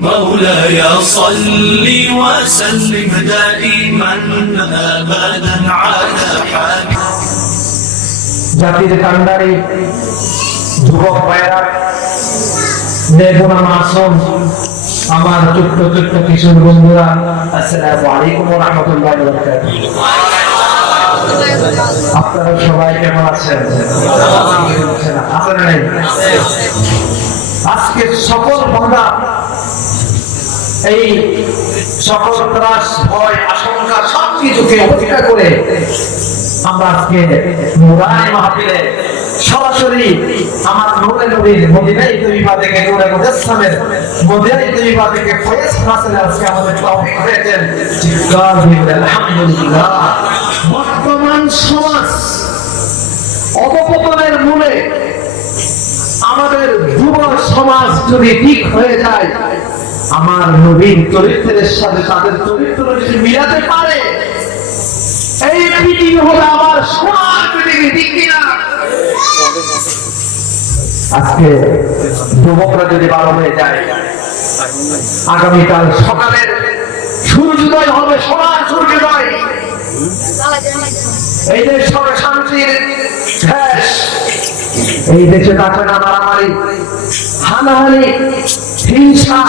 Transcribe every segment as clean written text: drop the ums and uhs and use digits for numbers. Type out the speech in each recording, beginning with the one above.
مولاي صل وسلم دائما أبدا على حبيبك জাতির কান্ডারি যুবক ভাইরা, নেগুনা মাসুম আমার ছোট্ট ছোট্ট কিশোর বন্ধুরা, আসসালামু আলাইকুম ওয়া রাহমাতুল্লাহি ওয়া বারাকাতুহু। আপনারা সবাই কেমন আছেন? আছেন নাই? আজকে সকল বান্দা এই সকল ত্রাস ভয় আশঙ্কা সবকিছুকে উপেক্ষা করে আমরা আজকে নুরানি মাহফিলে সরাসরি আমার নূরে নবীর মদিনায়ে তৈয়বা থেকে নূরে মুজাসসামের মদিনায়ে তৈয়বা থেকে ফয়েজ হাসিল আজকে আমাদের তৌফিক হয়েছেন। চিৎকার দিয়ে আলহামদুলিল্লাহ। বর্তমান সমাজ অবপতনের মূলে আমাদের যুব সমাজ যদি ঠিক হয়ে যায়, আমার নবীর চরিত্রের সাথে তাদের চরিত্র যদি মিলাতে পারে, এই পৃথিবী হবে আবার সোনার পৃথিবী, ঠিক কিনা? আজকে যুবকরা যদি ভালো হয়ে যায়, আগামীকাল সকালের সূর্যোদয় হবে সোনার সূর্যোদয়। এই দেশ হবে শান্তির দেশ। এই দেশে থাকবে না মারামারি, হানাহানি, হিংসা,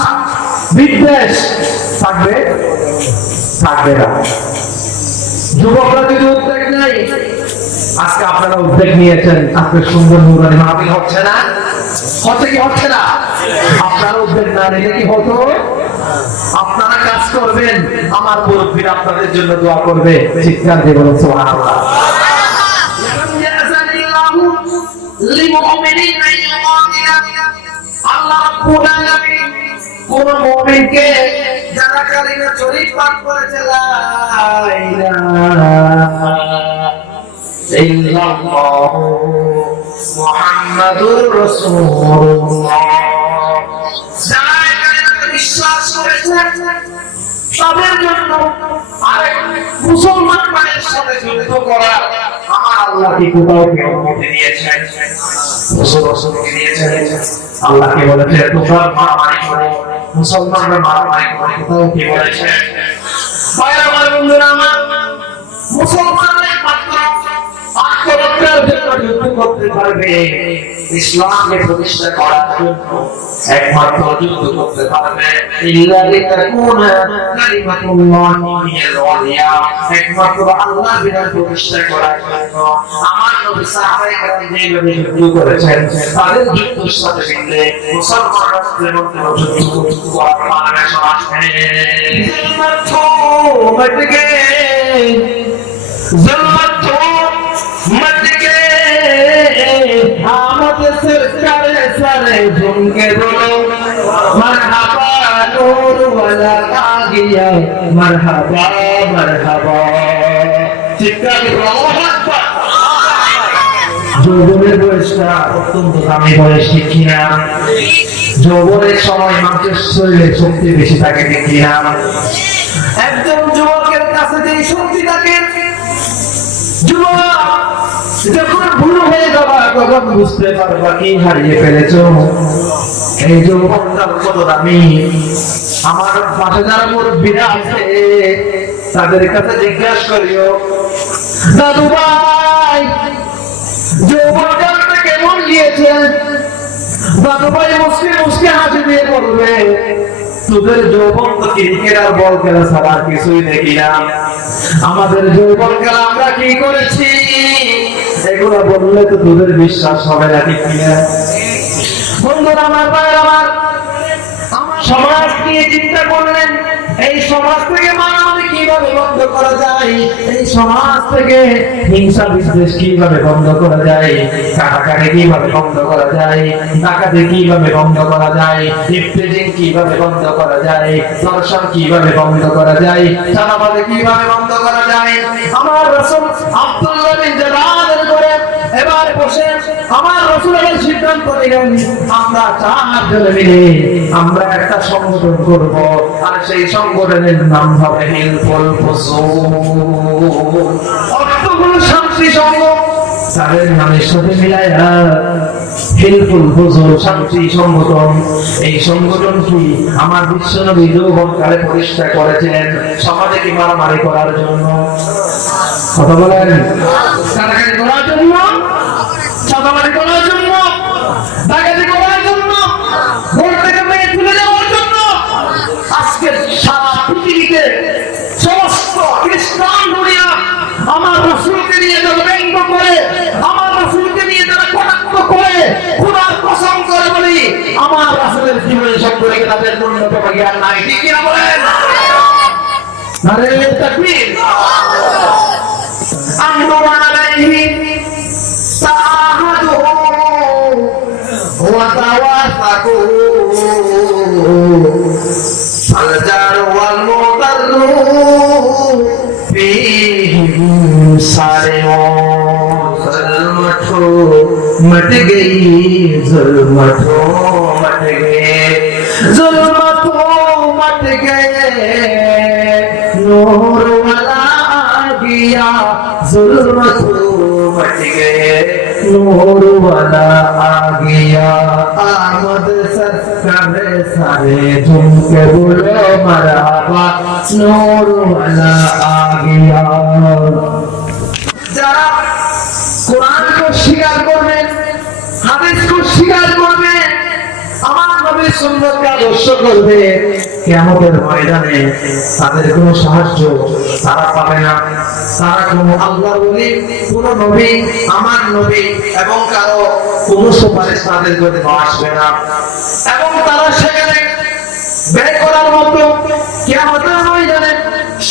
বিদ্বেষ থাকবে না। যুবকরা যদি উদ্যোগ নেয়, আজকে আপনারা উদ্যোগ নিয়েছেন, আজকে সুন্দর নুরানি মাহফিল হচ্ছে না? হচ্ছে কি হচ্ছে না? আপনারা উদ্যোগ না নিলে কি হতো? আপনারা কাজ করবেন, আমার মুরব্বীরা আপনাদের জন্য দোয়া করবে। চিৎকার দিয়ে বলুন সুবহানাল্লাহ। আল্লাহ কোন মুমিনকে যারা কালিমা শরীফ পাঠ করেছে লা ইলাহা ইল্লাল্লাহু মুহাম্মাদুর রাসূলুল্লাহ, যারা কালিমাতে বিশ্বাস করেছে তাদের জন্য আরেক মুসলমান ভাইয়ের সাথে যুদ্ধ করা আমার আল্লাহ কি কোথাও কি অনুমতি দিয়েছেন? রাসূলকে দিয়েছেন। আল্লাহকে বলেছে তোমরা মারামারি করো, মুসলমানরা মারামারি করে, কোথাও কি বলেছে? ভাইরা আমার, বন্ধুরা আমার, মুসলমানরা মাত্র আত্মরক্ষার জন্য যুদ্ধ করতে পারবে, ইসলামকে প্রতিষ্ঠা করার জন্য একমাত্র যুদ্ধ করতে পারবে ইল্লা লিতাকুনা কালিমাতুল্লাহি হিয়াল উলিয়া, একমাত্র আল্লাহর বিধান প্রতিষ্ঠা করার জন্য। আমার নবী সাহাবায়ে কেরাম যেভাবে যুদ্ধ করেছেন, তাদের যুদ্ধের সাথে মিলে মুসলমানরা যেমন যুদ্ধ করার পারবে। সমাজে মত গে জন্মত मत के आमद सरकार सारे झुमके बोलो मरहबा नूर वाला आ गया, मरहबा मरहबा। चित्कार যৌবনের বয়সটা অত্যন্ত দামি বয়স, ঠিক কিনা? যৌবনের সময় মানুষের শরীরে শক্তি বেশি থাকে, ঠিক কিনা? একজন যুবকের কাছে যে শক্তি থাকে, যুবক যখন বুড়ো হয়ে যাবা তখন বুঝতে পারবা কি হারিয়ে ফেলেছ। এই যৌবনটা কত দামি। আমার পাশে যারা মুরব্বীরা আছে তাদের কাছে জিজ্ঞাসা করিও, দাদু ভাই যৌবনটা কেমন গিয়েছে? দাদু ভাই মুসকে মুসকে হাসি দিয়ে বলবে, তোদের যৌবন তো ক্রিকেট আর বল খেলা ছাড়া কিছুই দেখি না। আমাদের যৌবন খেলা আমরা কি করেছি এগুলো বললে তো তোদের বিশ্বাস হবে না, ঠিক কিনা? বন্ধুরা আমার, ভাইরা আমার, সমাজ নিয়ে চিন্তা করলেন, এই সমাজ থেকে মারামারি কিভাবে বন্ধ করা যায়, এই সমাজ থেকে হিংসা বিদ্বেষ কিভাবে বন্ধ করা যায়, কাটাকাটি কিভাবে বন্ধ করা যায়, ডাকাতি কিভাবে বন্ধ করা যায়, ইফতেজিং কিভাবে বন্ধ করা যায়, ধর্ষণ কিভাবে বন্ধ করা যায়, চাঁদাবাজি কিভাবে বন্ধ করা যায়। আমার রাসূল আব্দুল্লাহ বিন জাবারের করে এবার বসে আমার রাসূলের সিদ্ধান্ত নিলেন, আমরা চারজন মিলে আমরা একটা সংগঠন করব, আর সেই সংগঠনের নাম হবে হিলফুল ফুসুল, অর্থগুলো শান্তি সংঘ। তাদের নামের সাথে মিলায়া হিলফুল ফুজুল শান্তি সংগঠন, এই সংগঠন কি আমার বিশ্বনবী যৌবনকালে প্রতিষ্ঠা করেছিলেন সমাজে কি মারামারি করার জন্য? কথা বলেন, কাটাকাটি করার জন্য, চাঁদাবাজি করার জন্য, ডাকাতি করার জন্য, ভোট থেকে মেয়ে তুলে দেওয়ার জন্য? আজকে সারা পৃথিবীতে সমস্ত খ্রিস্টান দুনিয়া আমার রাসূলকে নিয়ে যারা ব্যঙ্গ করে, আমার রাসূলকে নিয়ে যারা কটাক্ষ করে, খোদার কসম করে বলি আমার রাসূলের জীবনী সম্পর্কে তাদের ন্যূনতম জ্ঞান নাই। ঠিক কিনা বলেন? নারে তাকবীর। আমরু আলাইহি সাহাদু ওয়া তাওয়াসাকু আল-জার ওয়াল মুদাররু सारे जुल्मठो मट गई, जुल्मठो मट गए, जुल्मठो मट गए, नूर वाला आ गया, जुल्मठो मट गए, नूर वाला आ गया। आमद सरकार सारे झुमके बोलो मरहबा, नूर वाला आ गया। যারা কোরআনকে স্বীকার করবে, হাদিসকে স্বীকার করবে, আমার নবীর সুন্নতকে আদর্শ করবে, কিয়ামতের ময়দানে তাদের কোনো সাহায্য তারা পাবে না। তারা কোনো আল্লাহর ওলি, কোনো নবী, আমার নবী এবং কারো কোনো সুপারিশ তাদের জন্য আসবে না, এবং তারা সেখানে ব্যয় করার মতো, কিয়ামতের ময়দানে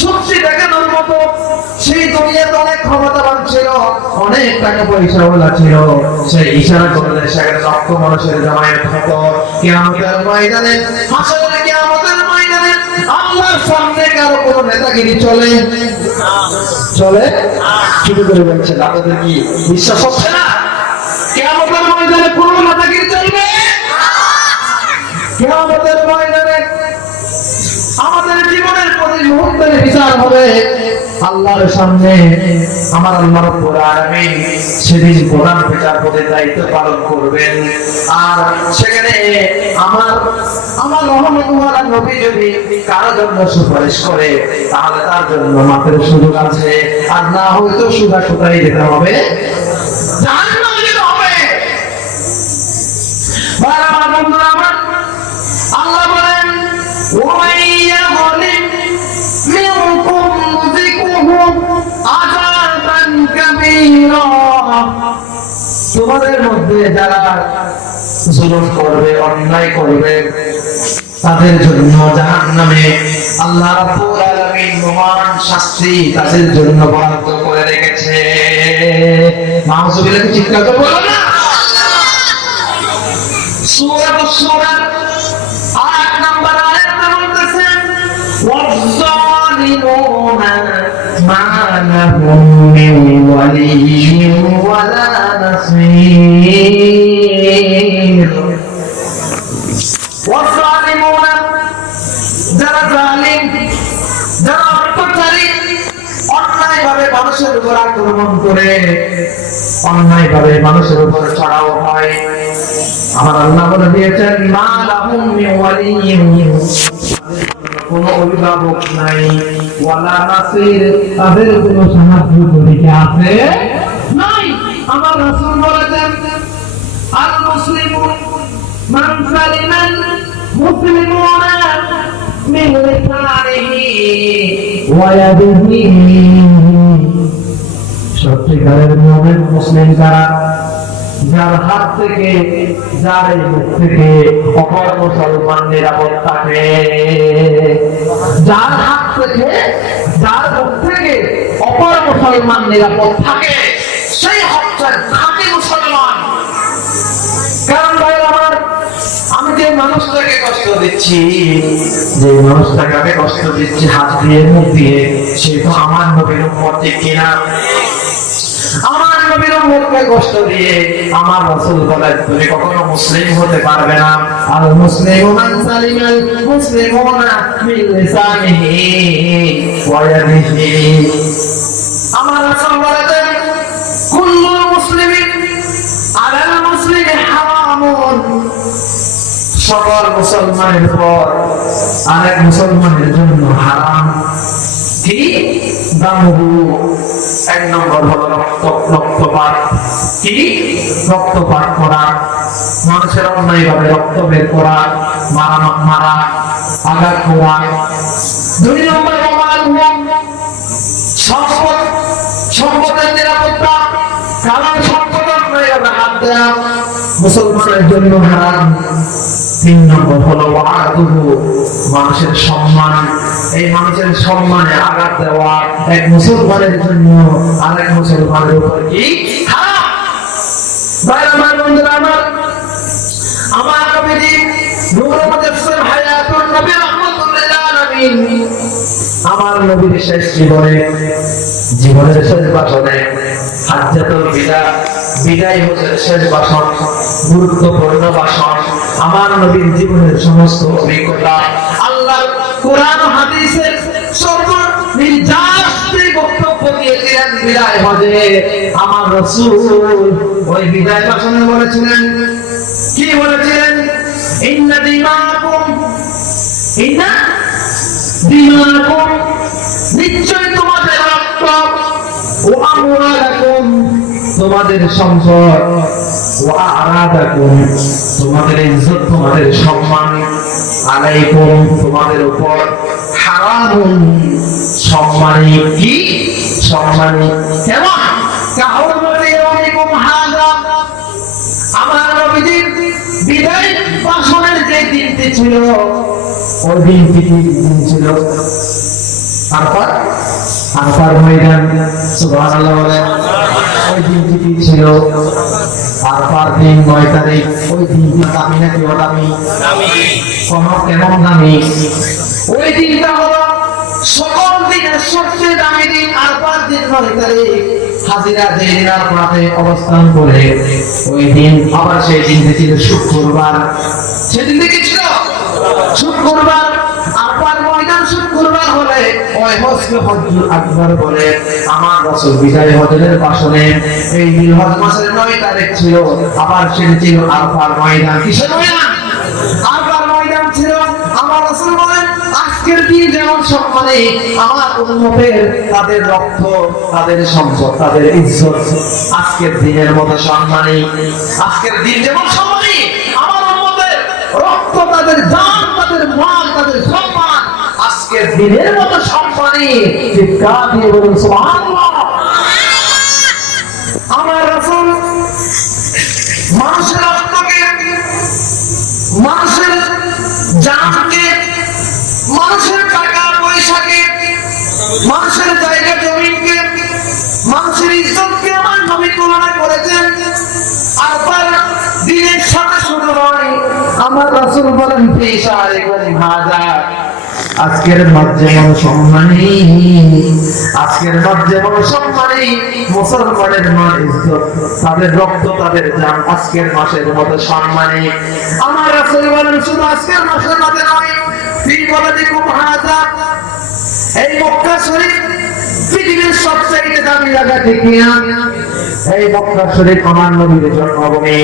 শক্তি দেখানোর মতো সেই দুনিয়াতে অনেক ক্ষমতাবান ছিল, অনেক টাকা পয়সা ওলা ছিল, সেই ইশারা করলে সেখানে লক্ষ মানুষের জামায়াত হতো। কিয়ামতের ময়দানে, হাসরের কিয়ামতের ময়দানে আল্লাহর সামনে কারো কোনো নেতাগিরি চলে? চলে? শুরু করে বলছে আপনাদের কি বিশ্বাস হচ্ছে না? কিয়ামতের ময়দানে কোনো নেতাগিরি চলবে? কিয়ামতের ময়দানে আমাদের জীবনের প্রতি মুহূর্তের বিচার হবে আল্লাহর সামনে। আমার আল্লাহ রাব্বুল আলামিন সেদিন প্রধান বিচারপতির দায়িত্ব পালন করবেন, আর সেখানে আমার রহমতুল্লাহ নবী যদি কারো জন্য সুপারিশ করে তাহলে তার জন্য মাত্র সুযোগ আছে, আর না হয়তো সুদা সুতাই যেতে হবে, জাহান্নামে যেতে হবে। আমার বন্ধুরা, আমার আল্লাহ বলেন ওয়াইয়া বলেন মিনকুম মুযিকুহু আযাবান কাবীরা, তোমাদের মধ্যে যারা জুলুম করবে, অন্যায় করবে, তাদের জন্য জাহান্নামে আল্লাহ রাব্বুল আলামিন মহান শাস্তি তাদের জন্য বরাদ্দ করে রেখেছে। নাউযুবিল্লাহ, চিৎকার করে বলো না। সূরা 8 নম্বর আয়াতে বলতেছে والظالمون ما لهم من ولي ولا نصير। والظالمون যারা জালিম, যারা অত্যাচারী, অন্যায়ভাবে মানুষের উপর আক্রমণ করে, অন্যায়ভাবে মানুষের উপর চড়াও হয়, আমার আল্লাহ বলে দিয়েছেন মা লাহুম মিন ওয়ালিয়্যিন, কোন অভিভাবক নাই, ওয়ালা নাসির, তাদের কোনো সাহায্যকারী আছে নাই। আমার রাসূল বলেছেন আল মুসলিমুন মান সালিমান মুসলিমুনা মিন লিসানিহি ওয়া ইয়াদিহি, সত্যিকারের মুমিন মুসলিম যারা, যার হাত থেকে, যার মুখ থেকে অপর মুসলমান নিরাপদ থাকে, যার হাত থেকে, যার মুখ থেকে অপর মুসলমান নিরাপদ থাকে, সেই হচ্ছে খাঁটি মুসলমান। কারণ ভাই আমার, আমি যে মানুষটাকে কষ্ট দিচ্ছি, যে মানুষটাকে আমি কষ্ট দিচ্ছি হাত দিয়ে, মুখ দিয়ে, সে তো আমার নবীর উম্মত, ঠিক কিনা? আমার নবীর উম্মতকে কষ্ট দিয়ে আমার রাসূল বলেন তুমি কখনো মুসলিম হতে পারবে না। আল মুসলিমু মান সালিমাল মুসলিমুনা মিন লিসানিহি ওয়া ইয়াদিহি। আমার রাসূল বলেন কুল্লুল মুসলিম মুসলমানের পর আরেক মুসলমানের জন্য হারাম। কি? দামহু, এক নম্বর হলো রক্তপাত। কি? রক্তপাত করা, মানুষের অন্যায়ভাবে রক্ত বের করা, মারা, আঘাত করা। দুই নম্বর সম্পদের নিরাপত্তা, কারণ সম্পদ অন্যায়ভাবে হাত দেওয়া মুসলমানের জন্য হারাম। তিন নম্বর হলো ওয়াদুহু, মানুষের সম্মান, এই মানুষের সম্মানে আঘাত দেওয়া এক মুসলমানের জন্য আরেক মুসলমানের উপর কি হারাম। ভাই আমার, বন্ধুরা আমার নবীজি নূরুল মুজাসসাম হায়াতুন নবী রাহমাতুল্লাহ আলামিহি, আমার নবীর শেষ জীবনের শেষ ভাষণে হাজ্জাতুল বিদায় হচ্ছে শেষ ভাষণ, গুরুত্বপূর্ণ ভাষণ। আমার নবীর জীবনের সমস্ত অভিজ্ঞতা আল্লাহ কোরআন ও হাদিসের সর্বনির্যাসে বক্তব্য দিয়েছিলেন বিদায় হজে। আমার রাসূল ওই বিদায় ভাষণে বলেছিলেন, কি বলেছিলেন? ইন্না দিমাকুম, নিশ্চয় তোমাদের রক্ত, ও আমওয়ালাকুম, তোমাদের সম্পদ, ও আরাদাকুম, তোমাদের ইজ্জত, তোমাদের সম্মান, আলাইকুম, তোমাদের উপর, হারামুন, সম্মানী। কি সম্মানী? কেমন? কাহুরমাতি ইয়াউমিকুম হাযা, আমার নবীজির বিদায় ভাষণের যে দিনটি ছিল, ওই দিনটি কি দিন ছিল? আরফার ময়দান। সুবহানাল্লাহ বলেন। ওই দিনটি কি ছিল? আরফার দিন 9 তারিখ। ওই দিনটি দামি নাকি অদামি? কেমন দামি? ওই দিনটা হলো সকল দিনের সবচেয়ে দামি দিন। আরফার দিন 9 তারিখ হাজিরা যেদিন আরফাতে অবস্থান করে, ওই দিন আবার সেই দিনটি ছিল শুক্রবার। সেদিন কি ছিল? শুক্রবার। আরফার ময়দান শুক্রবার হলে ওই হজকে হজ্জুল আকবার বলে। আমার রাসূল বিদায় হজের ভাষণে এই জিলহজ মাসের 9 তারিখ ছিল, আবার সেদিন ছিল আরফার ময়দান। কিসের ময়দান? আরফার ময়দান ছিল। আমার রাসূল বলেন, আজকের দিন যেমন সম্মানী, আমার উম্মতের তাদের রক্ত, তাদের সম্পদ, তাদের ইজ্জত আজকের দিনের মতো সম্মানী। আজকের দিন যেমন সম্মানী, আমার উম্মতের রক্ত, তাদের জান, তাদের মাল, তাদের সম্মান আজকের দিনের মতো সম্মানী। চিৎকার দিয়ে বলুন সুবহানাল্লাহ। আমার রাসূল মানুষের রক্তকে, মানুষের জানকে, মানুষের টাকা পয়সাকে, মানুষের জায়গা জমিনকে, মানুষের ইজ্জতকে আমার নবী তুলনা করেছেন। আরফার দিনের সাথে শুরু হয়। আমার রাসূল বলেন, ফি শারিকুম হাযা, আজকের মাস যেমন সম্মানী, আজকের মাস যেমন সম্মানী, মুসলমানের মান ইজ্জত, তাদের রক্ত, তাদের জান আজকের মাসের মতো সম্মানী। আমার রাসূল বলেন, শুধু আজকের মাসের মধ্যে নয়, ফি বালাদিকুম হাযা, এই মক্কা শরীফ পৃথিবীর সবচেয়ে দামি জায়গা, ঠিক না? এই মক্কা শরীফ আমার নবীর জন্মভূমি,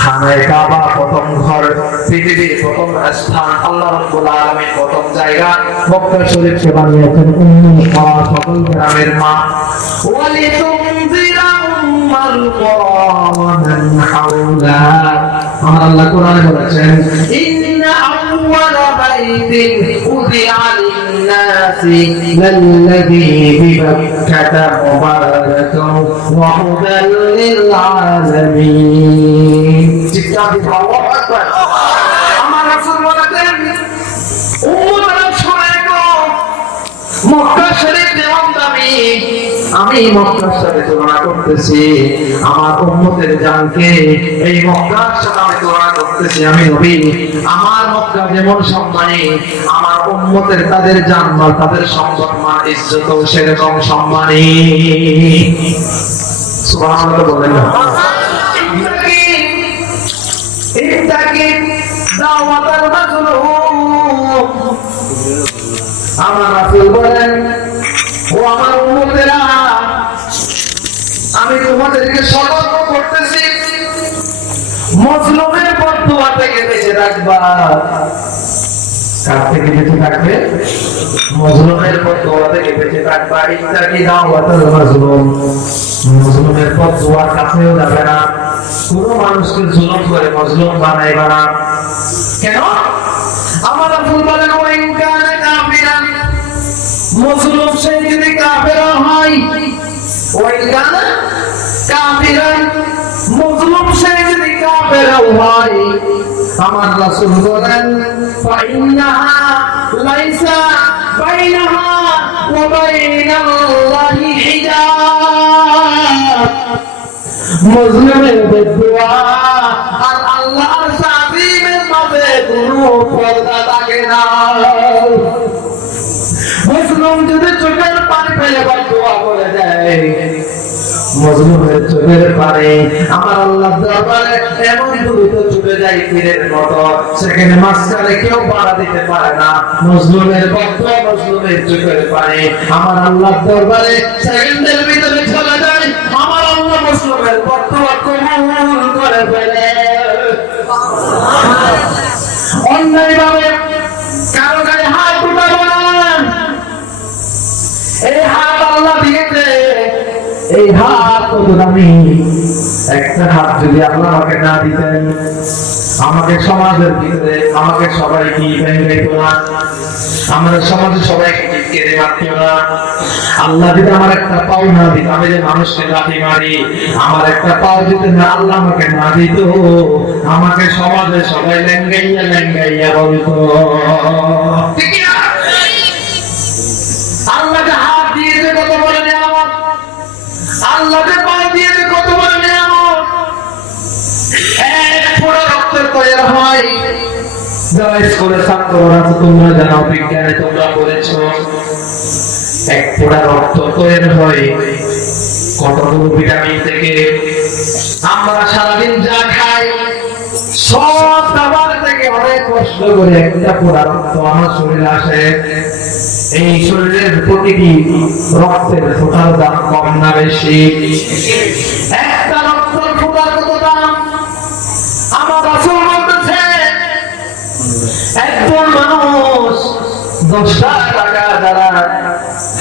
খানায়ে কাবা প্রথম ঘর, পৃথিবীর প্রথম স্থান, আল্লাহ রাব্বুল আলামিন প্রথম জায়গা মক্কা শরীফকে বানিয়েছেন উম্মুল কুরা, সকল গ্রামের মা। ওয়ালিতুনজিরা উম্মাল কুরা ওয়া মান হাওলাহা, আমার আল্লাহ কোরআনে বলেছেন, ইন্না আউওয়ালা বাইতিন উযিআ লিন-নাসি লাল্লাযী বিবাক্কাতা মুবারাকান ওয়া হুদাল লিল-আলামিন। চিৎকার দিয়ে আল্লাহু আকবার। আমার রাসূল বলেছেন, উম্মতরা শুনে গো, মক্কা শরীফ যেমন দামি, আমি মক্কার সাথে তুলনা করতেছি আমার উম্মতের জানকে, এই মক্কার সাথে আমি তুলনা করতেছি আমি নবী। আমার মক্কা যেমন সম্মানী, আমার উম্মতের তাদের জানমাল, তাদের সম্পদ, মান, ইজ্জত সেরকম সম্মানী। সুবহানাল্লাহ বলেন না? ইত্তাকি দাওয়াতাল মাজলুম, আমার রাসূল বলেন, ও আমার উম্মতেরা, আমি তোমাদেরকে সতর্ক করতেছি, মজলুমের বদদুয়া থেকে বেঁচে থাকবা, কার থেকে বেঁচে থাকবে? মজলুমের বদদোয়া থেকে বেঁচে থাকবা। ইত্তাকি দাওয়াতুল মাজলুম, মজলুমের বদদোয়ার কাছেও যাবে না। কোন মানুষকে জুলুম করে মজলুম বানাইবা না। কেন? আমার রাসূল বলেন, ওয়া ইন কানা কাফিরান, মজলুম সে যদি কাফের হয়, ওয়া ইন কানা কাফিরান, মজলুম সে যদি কাফের হয়, আমার রাসূল বলেন, ফাইন্নাহা লাইসা বাইনাহা ওয়া বাইনাল্লাহি হিজাব। মজলুমের বদদুয়া আর আল্লাহর শাসিমের মাঝে কোনো পর্দা থাকে না। মজলুম যদি চোখের পানি ফেলে বদদুয়া করে দেয়, মজলুমের চোখের পানি আমার আল্লাহর দরবারে এমন দ্রুত ছুটে যায় তীরের মতো, সেখানে মাঝখানে কেউ বাধা দিতে পারে না। মজলুমের বদদুয়া, মজলুমের চোখের পানি আমার আল্লাহর দরবারে সেকেন্ডের ভিতরে চলে যায়। আমার আল্লাহ মজলুমের বদদুয়া কবুল করে ফেলে। অন্যায়ভাবে কারো গায়ে হাত উঠাবো না। এই হাত আল্লাহ দিয়েছে, এই হাত কত দামি। একটা হাত যদি আল্লাহ আমাকে না দিতেন, আমাকে সমাজের ভিতরে আমাকে সবাই কি ভেঙে না, আমাদের সমাজে সবাইকে কেড়ে মারত না। আল্লাহ যদি আমার একটা পাও না দিত, আমি যে মানুষকে লাঠি মারি, আমার একটা পাও যদি না আল্লাহ আমাকে না দিত, আমাকে সমাজে সবাই লেঙ্গাইয়া লেঙ্গাইয়া বলতো। ঠিক না? আল্লাহকে হাত দিয়েছে কত বড় নিয়ামত, আল্লাহকে পা দিয়েছে কত বড় নিয়ামত। এক ফোঁটা রক্তের তৈরি হয়, যারা স্কুলে ছাত্ররা আছে তোমরা জানো, বিজ্ঞানে তোমরা পড়েছো, এক ফোঁটা রক্ত তৈরি হয় কতগুলো ভিটামিন থেকে। আমরা সারাদিন যা খাই সব খাবার থেকে অনেক কষ্ট করে একটা ফোঁটা রক্ত আমার শরীরে আসে। এই শরীরের প্রতিটি রক্তের ফোঁটার দাম কম না বেশি? একটা রক্তের ফোঁটার কত দাম? আমার রাসূল বলতেছে, একজন মানুষ 10টা টাকা দ্বারা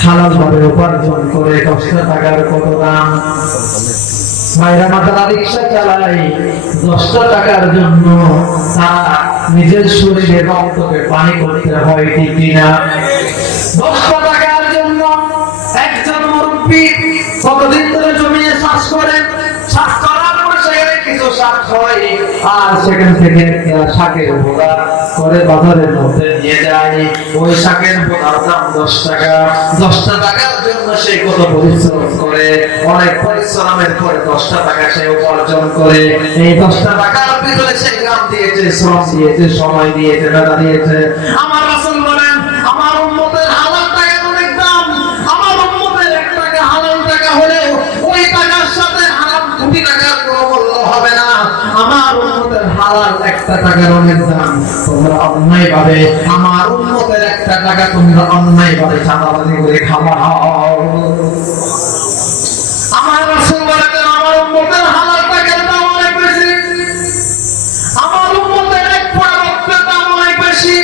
হালাল ভাবে উপার্জন করে, 10টা টাকার কত দাম? মায়েরা মাতারা রিক্সা চালায় 10টা টাকার জন্য, তারা নিজের শরীরে রক্তকে পানি করতে হয়, ঠিক কিনা? 10টা টাকার জন্য একজন মুরব্বী কতদিন ধরে জমিয়ে চাষ করে, চাষ করার পর সেখানে কিছু শাক হয়, আর সেখান থেকে শাকের বোঝা করে বাজারের মধ্যে নিয়ে যায়। ওই শাকের বোঝার দাম 10 টাকা। 10টা টাকার জন্য সে কত পরিশ্রম করে, অনেক পরিশ্রমের পরে 10টা টাকা সে উপার্জন করে। এই 10টা টাকার ভিতরে সে গাম দিয়েছে, শ্রম দিয়েছে, সময় দিয়েছে, টাকা দিয়েছে। আমার রাসূল বলেন, আমার উম্মতের হালাল টাকার অনেক দাম। আমার উম্মতের 1 টাকা হালাল টাকা হলেও ওই টাকার সাথে হারাম 2 টাকার কোনো মূল্য হবে না। আমার উম্মতের হালাল 1টা টাকার অনেক দাম। তোমরা অন্যায় ভাবে আমার উম্মতের 1টা টাকা তোমরা অন্যায় ভাবে চাঁদাবাজি করে খাওয়াও। আমার রাসূল বলেন, আমার উম্মতের হালাল টাকার দাম অনেক বেশি, আমার উম্মতের 1 ফোঁটা রক্তের দাম অনেক বেশি।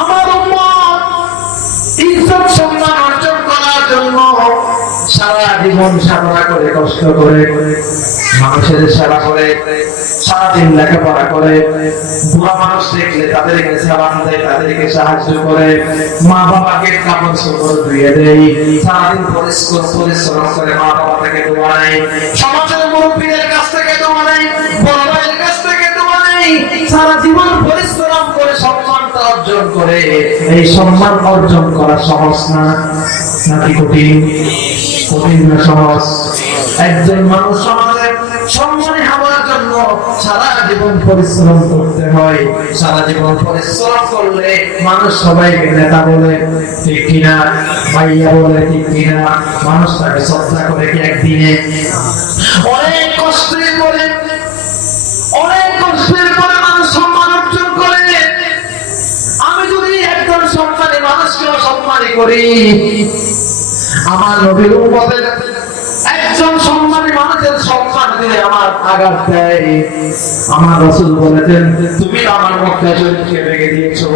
আমার উম্মত ইজ্জত সম্মান অর্জন করার জন্য সারা জীবন সাধনা করে, কষ্ট করে, মানুষের সেবা করে, সারাদিন লেখাপড়া করে, বুড়া মানুষ দেখলে তাদেরকে সালাম দেয়, তাদেরকে সাহায্য করে, মা বাবাকে কাপড় চোপড় ধুয়ে দেয়, সারাদিন পরিশ্রম করে মা বাবা থেকে দোয়া নেয়, সমাজের মুরব্বীদের কাছ থেকে দোয়া নেয়, বড় ভাইয়ের কাছ থেকে দোয়া নেয়, সারা জীবন পরিশ্রম করে সম্মানটা অর্জন করে। এই সম্মান অর্জন করা সহজ না, নাকি কঠিন? কঠিন না সহজ? একজন মানুষ সমাজে সম্মানী হওয়ার জন্য সারা জীবন পরিশ্রম করতে হয়। সারা জীবন পরিশ্রম করলে মানুষ সবাইকে নেতা বলে, ঠিক কিনা? ভাইয়া বলে, ঠিক কিনা? মানুষ তাকে শ্রদ্ধা করে কি একদিনে? অনেক কষ্টের পরে, অনেক কষ্টের পরে মানুষ সম্মান অর্জন করে। আমি যদি একজন সম্মানী মানুষকে অসম্মানী করি, আমার নবীর উম্মতের একজন সম্মানী মানুষের সম্মান দিলে আমার আঘাত দেয়। আমার রাসূল বলেছেন তুমি আমার মক্কা শরীফকে ভেঙে দিয়েছো।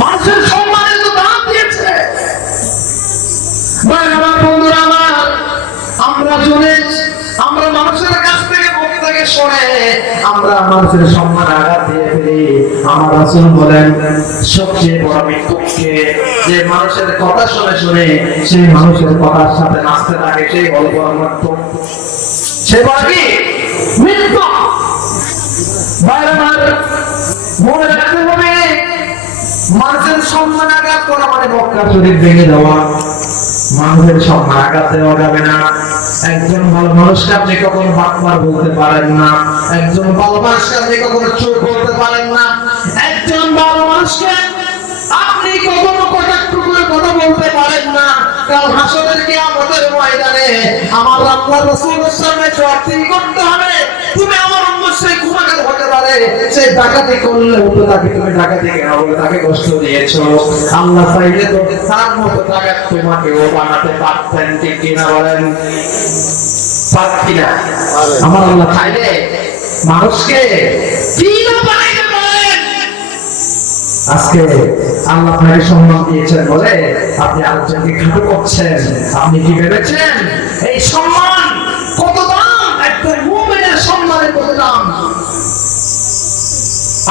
মানুষের সম্মানের তো দাম দিয়েছে। ভাই আমার বন্ধুরা আমার, আমরা শুনে আমরা মানুষের কাছ থেকে মুখ থেকে শুনে আমরা মানুষের সম্মান আঘাত দিয়ে ফেলি। আমার রাসূল বলেন সবচেয়ে বড় মৃত্যুকে যে মানুষের কথা শুনে শুনে সেই মানুষের কথার সাথে নাচতে থাকে, সেই বড় মৃত্যু। সে বড় কি মৃত্যু। ভাই আমার মনে রাখতে হবে মানুষের সম্মান আঘাত করা মানে মক্কা শরীফ ভেঙে দেওয়া। মানুষের সম্মান আঘাত দেওয়া যাবে না। একজন ভালো মানুষকে আপনি কখনো বাকবার বলতে পারেন না। একজন ভালো মানুষকে আপনি কখনো চোর বলতে পারেন না। একজন ভালো মানুষকে আপনি কখনো কটাক্ষ করে কথা বলতে পারেন না। কাল হাসরের কিয়ামতের ময়দানে আমার আল্লাহর রাসূলের সামনে জবাবদিহি করতে হবে। তুমি আমার উম্মত সেই গুনাহগার হতে পারে, সেই ডাকাতি করলে তো তাকে তুমি ডাকাতি কেন বলে তাকে কষ্ট দিয়েছো। আল্লাহ চাইলে তো তার মতো ডাকাত তোমাকেও বানাতে পারতেন, ঠিক কিনা বলেন? পারতি না? আমার আল্লাহ চাইলে মানুষকে কি না বানাইতে পারেন। আজকে আল্লাহ আপনাকে সম্মান দিয়েছেন বলে আপনি আলোচনাকে খাটো করছেন। আপনি কি ভেবেছেন এই সম্মান কত দাম? একজন মুমিনের সম্মানের কত দাম?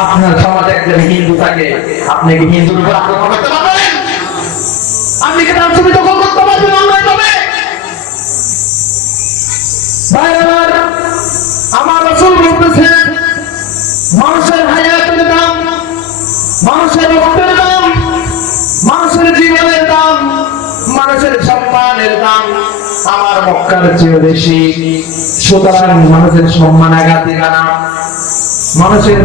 আপনার সমাজে একজন হিন্দু থাকে, আপনি কি হিন্দুর উপর আক্রমণ করতে পারবেন? আপনি কি তার ছবি দখল করতে পারবেন অনলাইন ভাবে? ভাই আমার রাসূল বলতেছেন মানুষের হায়াতের দাম, মানুষের রক্তের দাম, মানুষের জীবনের দাম, মানুষের সম্মানের দাম আমার মক্কার চেয়ে বেশি। সুতরাং মানুষের সম্মান আঘাত দিবা না। মানুষের